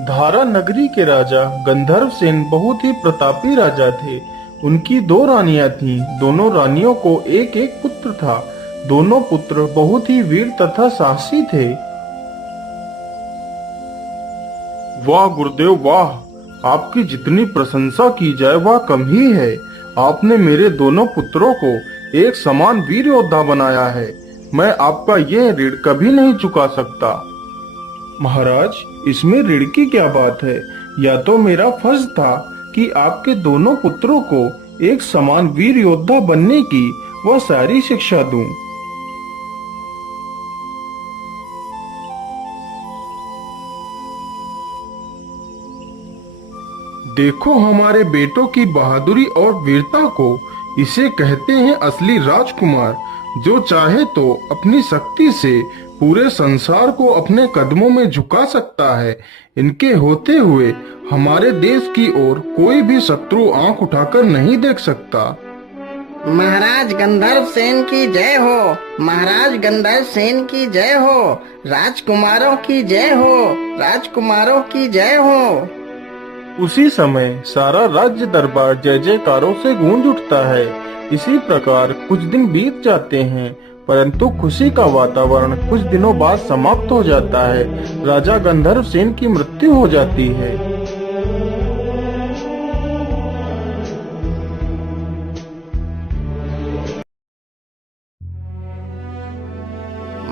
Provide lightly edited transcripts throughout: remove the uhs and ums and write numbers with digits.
धारा नगरी के राजा गंधर्व सेन बहुत ही प्रतापी राजा थे। उनकी दो रानियां थीं। दोनों रानियों को एक एक पुत्र था। दोनों पुत्र बहुत ही वीर तथा साहसी थे। वाह गुरुदेव वाह! आपकी जितनी प्रशंसा की जाए वह कम ही है। आपने मेरे दोनों पुत्रों को एक समान वीर योद्धा बनाया है। मैं आपका यह ऋण कभी नहीं चुका सकता। महाराज, इसमें ऋण की क्या बात है? या तो मेरा फर्ज था कि आपके दोनों पुत्रों को एक समान वीर योद्धा बनने की वह सारी शिक्षा दूं। देखो हमारे बेटों की बहादुरी और वीरता को। इसे कहते हैं असली राजकुमार, जो चाहे तो अपनी शक्ति से पूरे संसार को अपने कदमों में झुका सकता है। इनके होते हुए हमारे देश की ओर कोई भी शत्रु आंख उठाकर नहीं देख सकता। महाराज गंधर्व सेन की जय हो। महाराज गंधर्व सेन की जय हो। राजकुमारों की जय हो। राजकुमारों की जय हो। उसी समय सारा राज्य दरबार जय जयकारों से गूंज उठता है। इसी प्रकार कुछ दिन बीत जाते हैं, परंतु खुशी का वातावरण कुछ दिनों बाद समाप्त हो जाता है। राजा गंधर्व सेन की मृत्यु हो जाती है।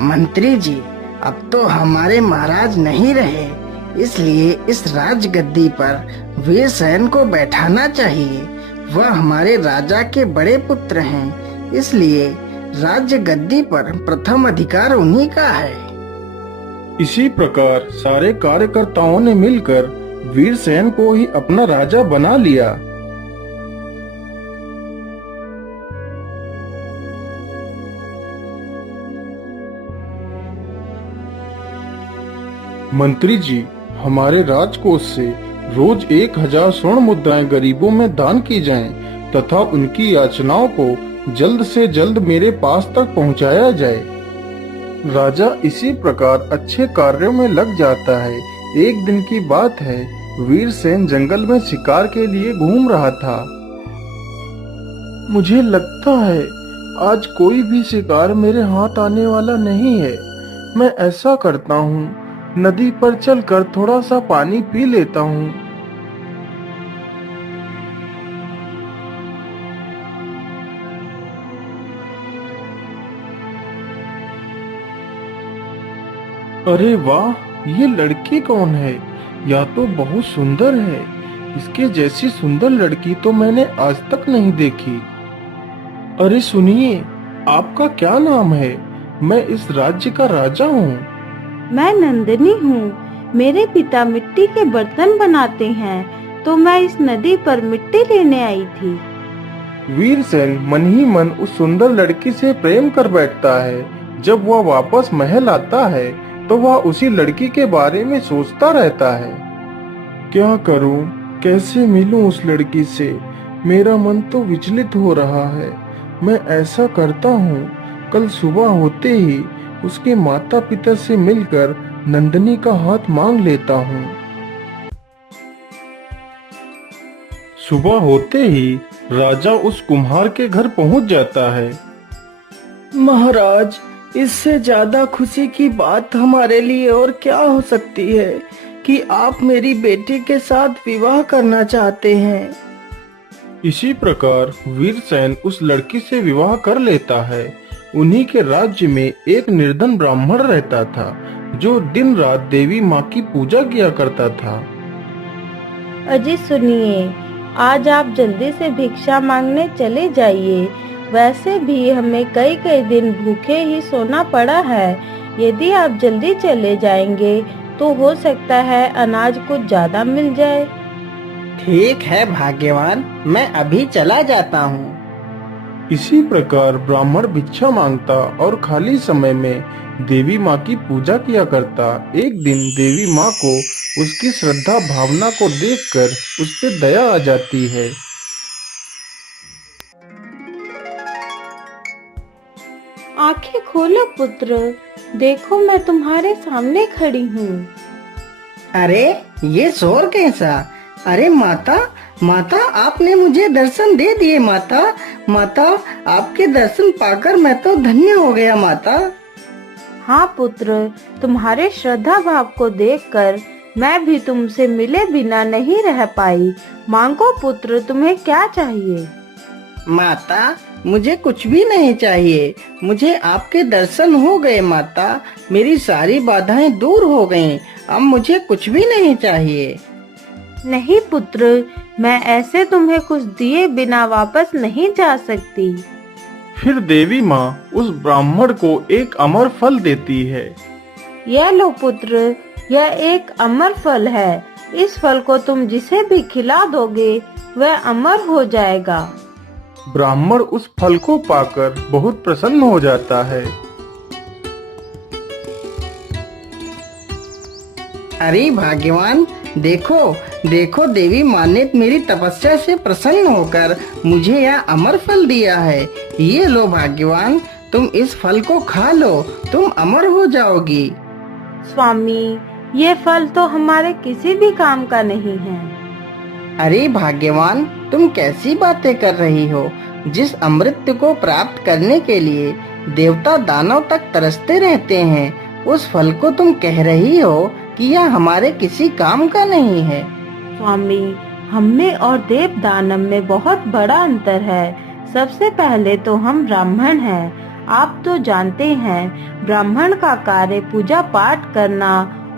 मंत्री जी, अब तो हमारे महाराज नहीं रहे, इसलिए इस राजगद्दी पर वीरसेन को बैठाना चाहिए। वह हमारे राजा के बड़े पुत्र हैं, इसलिए राज्य गद्दी पर प्रथम अधिकार उन्हीं का है। इसी प्रकार सारे कार्यकर्ताओं ने मिलकर वीरसेन को ही अपना राजा बना लिया। मंत्री जी, हमारे राजकोष से रोज 1000 स्वर्ण मुद्राएं गरीबों में दान की जाएं, तथा उनकी याचनाओं को जल्द से जल्द मेरे पास तक पहुंचाया जाए। राजा इसी प्रकार अच्छे कार्यों में लग जाता है। एक दिन की बात है, वीरसेन जंगल में शिकार के लिए घूम रहा था। मुझे लगता है आज कोई भी शिकार मेरे हाथ आने वाला नहीं है। मैं ऐसा करता हूँ, नदी पर चलकर थोड़ा सा पानी पी लेता हूँ। अरे वाह! ये लड़की कौन है? यह तो बहुत सुंदर है। इसके जैसी सुंदर लड़की तो मैंने आज तक नहीं देखी। अरे सुनिए, आपका क्या नाम है? मैं इस राज्य का राजा हूँ। मैं नंदिनी हूँ। मेरे पिता मिट्टी के बर्तन बनाते हैं, तो मैं इस नदी पर मिट्टी लेने आई थी। वीरसेन मन ही मन उस सुंदर लड़की से प्रेम कर बैठता है। जब वह वापस महल आता है तो वह उसी लड़की के बारे में सोचता रहता है। क्या करूं? कैसे मिलूं उस लड़की से? मेरा मन तो विचलित हो रहा है। मैं ऐसा करता हूँ, कल सुबह होते ही उसके माता पिता से मिलकर नंदिनी का हाथ मांग लेता हूँ। सुबह होते ही राजा उस कुम्हार के घर पहुँच जाता है। महाराज, इससे ज्यादा खुशी की बात हमारे लिए और क्या हो सकती है कि आप मेरी बेटी के साथ विवाह करना चाहते हैं। इसी प्रकार वीरसेन उस लड़की से विवाह कर लेता है। उन्हीं के राज्य में एक निर्धन ब्राह्मण रहता था, जो दिन रात देवी माँ की पूजा किया करता था। अजी सुनिए, आज आप जल्दी से भिक्षा मांगने चले जाइए। वैसे भी हमें कई कई दिन भूखे ही सोना पड़ा है। यदि आप जल्दी चले जाएंगे तो हो सकता है अनाज कुछ ज्यादा मिल जाए। ठीक है भाग्यवान, मैं अभी चला जाता हूँ। इसी प्रकार ब्राह्मण भिक्षा मांगता और खाली समय में देवी माँ की पूजा किया करता। एक दिन देवी माँ को उसकी श्रद्धा भावना को देखकर उस पे दया आ जाती है। आंखें खोलो पुत्र, देखो मैं तुम्हारे सामने खड़ी हूँ। अरे ये शोर कैसा? अरे माता, माता आपने मुझे दर्शन दे दिए माता। माता आपके दर्शन पाकर मैं तो धन्य हो गया माता। हाँ पुत्र, तुम्हारे श्रद्धा भाव को देखकर मैं भी तुमसे मिले बिना नहीं रह पाई। मांगो पुत्र, तुम्हें क्या चाहिए? माता मुझे कुछ भी नहीं चाहिए, मुझे आपके दर्शन हो गए माता। मेरी सारी बाधाएं दूर हो गईं, अब मुझे कुछ भी नहीं चाहिए। नहीं पुत्र, मैं ऐसे तुम्हें कुछ दिए बिना वापस नहीं जा सकती। फिर देवी माँ उस ब्राह्मण को एक अमर फल देती है। यह लो पुत्र, यह एक अमर फल है। इस फल को तुम जिसे भी खिला दोगे वह अमर हो जाएगा। ब्राह्मण उस फल को पाकर बहुत प्रसन्न हो जाता है। अरे भाग्यवान, देखो देखो, देवी माँ ने मेरी तपस्या से प्रसन्न होकर मुझे यह अमर फल दिया है। ये लो भाग्यवान, तुम इस फल को खा लो, तुम अमर हो जाओगी। स्वामी, ये फल तो हमारे किसी भी काम का नहीं है। अरे भाग्यवान, तुम कैसी बातें कर रही हो? जिस अमृत को प्राप्त करने के लिए देवता दानव तक तरसते रहते हैं, उस फल को तुम कह रही हो कि यह हमारे किसी काम का नहीं है। स्वामी, हम में और देव दानव में बहुत बड़ा अंतर है। सबसे पहले तो हम ब्राह्मण हैं। आप तो जानते हैं, ब्राह्मण का कार्य पूजा पाठ करना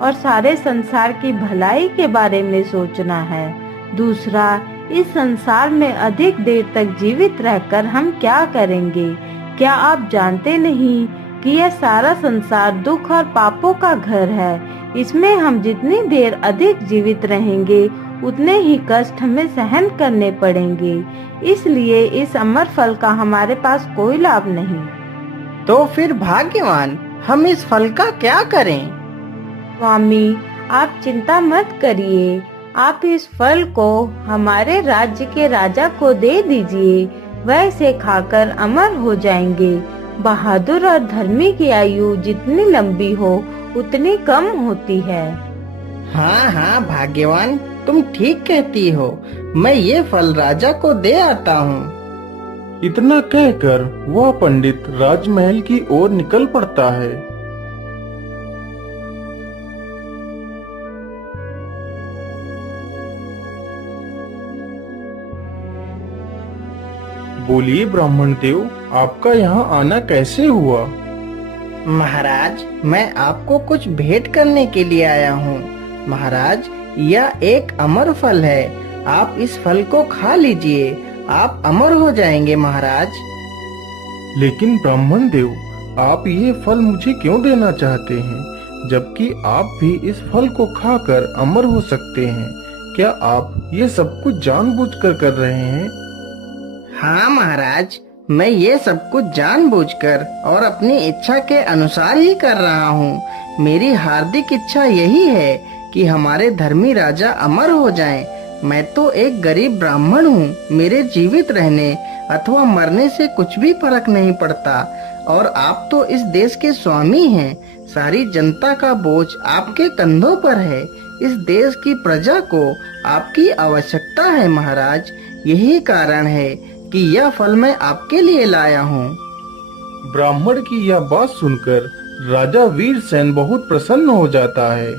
और सारे संसार की भलाई के बारे में सोचना है। दूसरा, इस संसार में अधिक देर तक जीवित रहकर हम क्या करेंगे? क्या आप जानते नहीं कि यह सारा संसार दुख और पापों का घर है। इसमें हम जितनी देर अधिक जीवित रहेंगे उतने ही कष्ट हमें सहन करने पड़ेंगे। इसलिए इस अमर फल का हमारे पास कोई लाभ नहीं। तो फिर भाग्यवान, हम इस फल का क्या करें? स्वामी, आप चिंता मत करिए। आप इस फल को हमारे राज्य के राजा को दे दीजिए। वह इसे खाकर अमर हो जाएंगे। बहादुर और धर्मी की आयु जितनी लंबी हो उतनी कम होती है। हाँ हाँ भाग्यवान, तुम ठीक कहती हो। मैं ये फल राजा को दे आता हूँ। इतना कहकर वह पंडित राजमहल की ओर निकल पड़ता है। बोलिए ब्राह्मण देव, आपका यहाँ आना कैसे हुआ? महाराज, मैं आपको कुछ भेंट करने के लिए आया हूँ। महाराज, यह एक अमर फल है। आप इस फल को खा लीजिए, आप अमर हो जाएंगे महाराज। लेकिन ब्राह्मण देव, आप ये फल मुझे क्यों देना चाहते हैं, जबकि आप भी इस फल को खाकर अमर हो सकते हैं? क्या आप ये सब कुछ जानबूझकर कर रहे हैं? हाँ महाराज, मैं ये सब कुछ जानबूझकर और अपनी इच्छा के अनुसार ही कर रहा हूँ। मेरी हार्दिक इच्छा यही है कि हमारे धर्मी राजा अमर हो जाएं। मैं तो एक गरीब ब्राह्मण हूँ, मेरे जीवित रहने अथवा मरने से कुछ भी फर्क नहीं पड़ता। और आप तो इस देश के स्वामी हैं, सारी जनता का बोझ आपके कंधों पर है। इस देश की प्रजा को आपकी आवश्यकता है महाराज। यही कारण है कि यह फल मैं आपके लिए लाया हूँ। ब्राह्मण की यह बात सुनकर राजा वीरसेन बहुत प्रसन्न हो जाता है।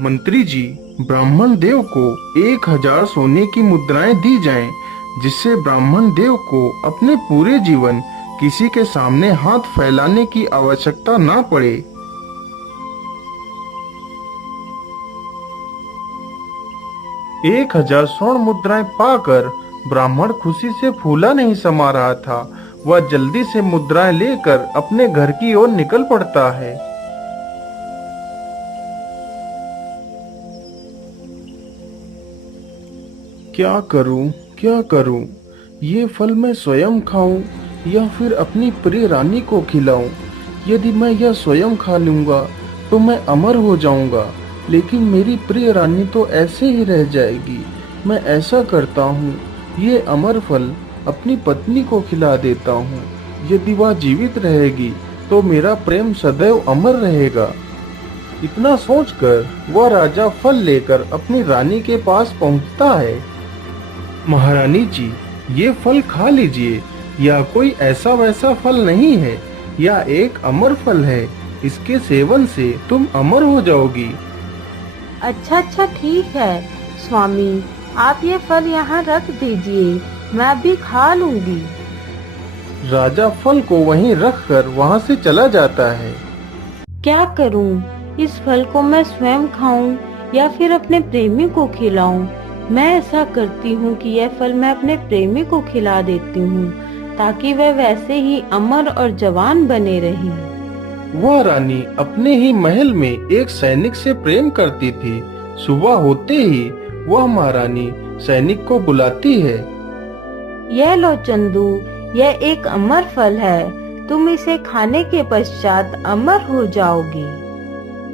मंत्री जी, ब्राह्मण देव को 1000 सोने की मुद्राएं दी जाएं, जिससे ब्राह्मण देव को अपने पूरे जीवन किसी के सामने हाथ फैलाने की आवश्यकता ना पड़े। एक 1000 स्वर्ण मुद्राएं पाकर ब्राह्मण खुशी से फूला नहीं समा रहा था। वह जल्दी से मुद्राएं लेकर अपने घर की ओर निकल पड़ता है। क्या करूं? ये फल मैं स्वयं खाऊं या फिर अपनी प्रिय रानी को खिलाऊं? यदि मैं यह स्वयं खा लूंगा तो मैं अमर हो जाऊंगा, लेकिन मेरी प्रिय रानी तो ऐसे ही रह जाएगी। मैं ऐसा करता हूँ, ये अमर फल अपनी पत्नी को खिला देता हूँ। यदि वह जीवित रहेगी तो मेरा प्रेम सदैव अमर रहेगा। इतना सोचकर वह राजा फल लेकर अपनी रानी के पास पहुंचता है। महारानी जी, ये फल खा लीजिए। यह कोई ऐसा वैसा फल नहीं है, यह एक अमर फल है। इसके सेवन से तुम अमर हो जाओगी। अच्छा ठीक है स्वामी, आप ये फल यहाँ रख दीजिए, मैं भी खा लूंगी। राजा फल को वहीं रखकर वहाँ से चला जाता है। क्या करूं? इस फल को मैं स्वयं खाऊं या फिर अपने प्रेमी को खिलाऊं? मैं ऐसा करती हूँ कि यह फल मैं अपने प्रेमी को खिला देती हूँ, ताकि वह वैसे ही अमर और जवान बने रहे। वह रानी अपने ही महल में एक सैनिक से प्रेम करती थी। सुबह होते ही वह महारानी सैनिक को बुलाती है। यह लो चंदू, यह एक अमर फल है, तुम इसे खाने के पश्चात अमर हो जाओगी।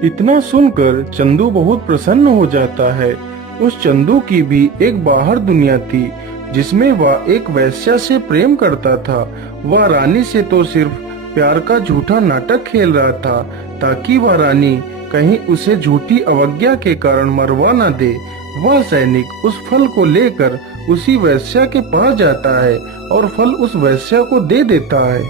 इतना सुनकर चंदू बहुत प्रसन्न हो जाता है। उस चंदू की भी एक बाहर दुनिया थी, जिसमें वह एक वेश्या से प्रेम करता था। वह रानी से तो सिर्फ प्यार का झूठा नाटक खेल रहा था, ताकि वह रानी कहीं उसे झूठी अवज्ञा के कारण मरवा न दे। वह सैनिक उस फल को लेकर उसी वेश्या के पास जाता है और फल उस वेश्या को दे देता है।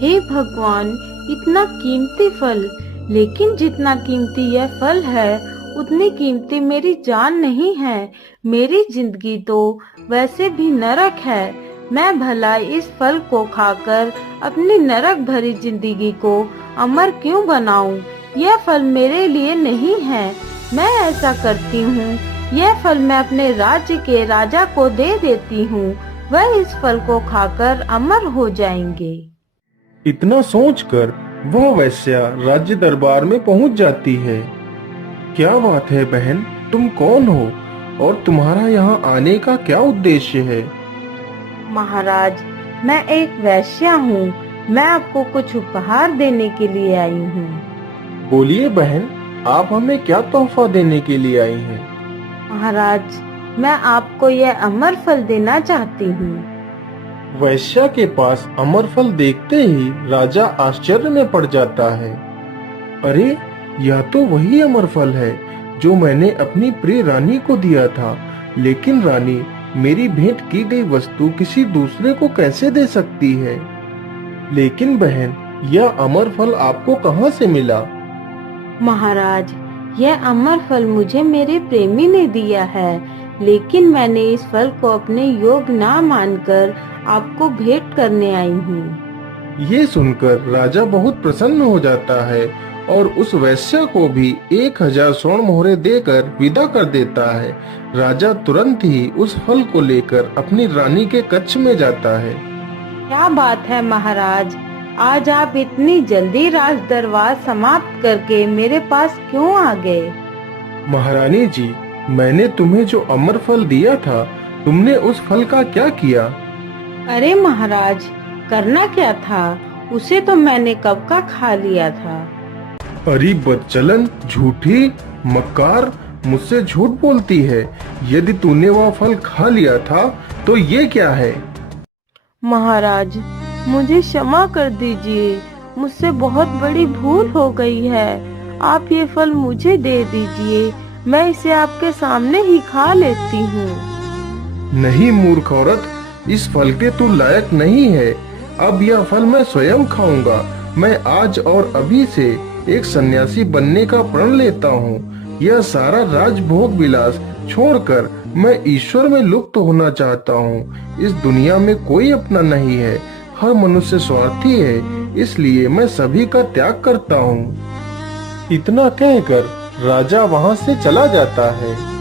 हे भगवान, इतना कीमती फल, लेकिन जितना कीमती यह फल है उतनी कीमती मेरी जान नहीं है। मेरी जिंदगी तो वैसे भी नरक है। मैं भला इस फल को खाकर अपनी नरक भरी जिंदगी को अमर क्यों बनाऊं? यह फल मेरे लिए नहीं है। मैं ऐसा करती हूँ, यह फल मैं अपने राज्य के राजा को दे देती हूँ, वह इस फल को खाकर अमर हो जाएंगे। इतना सोचकर वह वेश्या राज्य दरबार में पहुंच जाती है। क्या बात है बहन, तुम कौन हो और तुम्हारा यहाँ आने का क्या उद्देश्य है? महाराज, मैं एक वेश्या हूँ। मैं आपको कुछ उपहार देने के लिए आई हूँ। बोलिए बहन, आप हमें क्या तोहफा देने के लिए आई हैं? महाराज, मैं आपको यह अमर फल देना चाहती हूँ। वैश्या के पास अमर फल देखते ही राजा आश्चर्य में पड़ जाता है। अरे, यह तो वही अमर फल है जो मैंने अपनी प्रिय रानी को दिया था। लेकिन रानी मेरी भेंट की गई वस्तु किसी दूसरे को कैसे दे सकती है? लेकिन बहन, यह अमर फल आपको कहाँ से मिला? महाराज, यह अमर फल मुझे मेरे प्रेमी ने दिया है, लेकिन मैंने इस फल को अपने योग ना मानकर आपको भेंट करने आई हूँ। ये सुनकर राजा बहुत प्रसन्न हो जाता है और उस वैश्या को भी 1000 स्वर्ण मोहरे देकर विदा कर देता है। राजा तुरंत ही उस फल को लेकर अपनी रानी के कक्ष में जाता है। क्या बात है महाराज, आज आप इतनी जल्दी राज दरबार समाप्त करके मेरे पास क्यों आ गए? महारानी जी, मैंने तुम्हें जो अमर फल दिया था, तुमने उस फल का क्या किया? अरे महाराज, करना क्या था, उसे तो मैंने कब का खा लिया था। अरे बदचलन, झूठी, मक्कार, मुझसे झूठ बोलती है। यदि तूने वह फल खा लिया था तो ये क्या है? महाराज, मुझे क्षमा कर दीजिए, मुझसे बहुत बड़ी भूल हो गई है। आप ये फल मुझे दे दीजिए, मैं इसे आपके सामने ही खा लेती हूँ। नहीं मूर्ख औरत, इस फल के तू लायक नहीं है। अब यह फल मैं स्वयं खाऊंगा। मैं आज और अभी से एक सन्यासी बनने का प्रण लेता हूँ। यह सारा राजभोग विलास छोड़कर मैं ईश्वर में लुप्त होना चाहता हूँ। इस दुनिया में कोई अपना नहीं है, हर मनुष्य स्वार्थी है, इसलिए मैं सभी का त्याग करता हूँ। इतना कहकर राजा वहाँ से चला जाता है।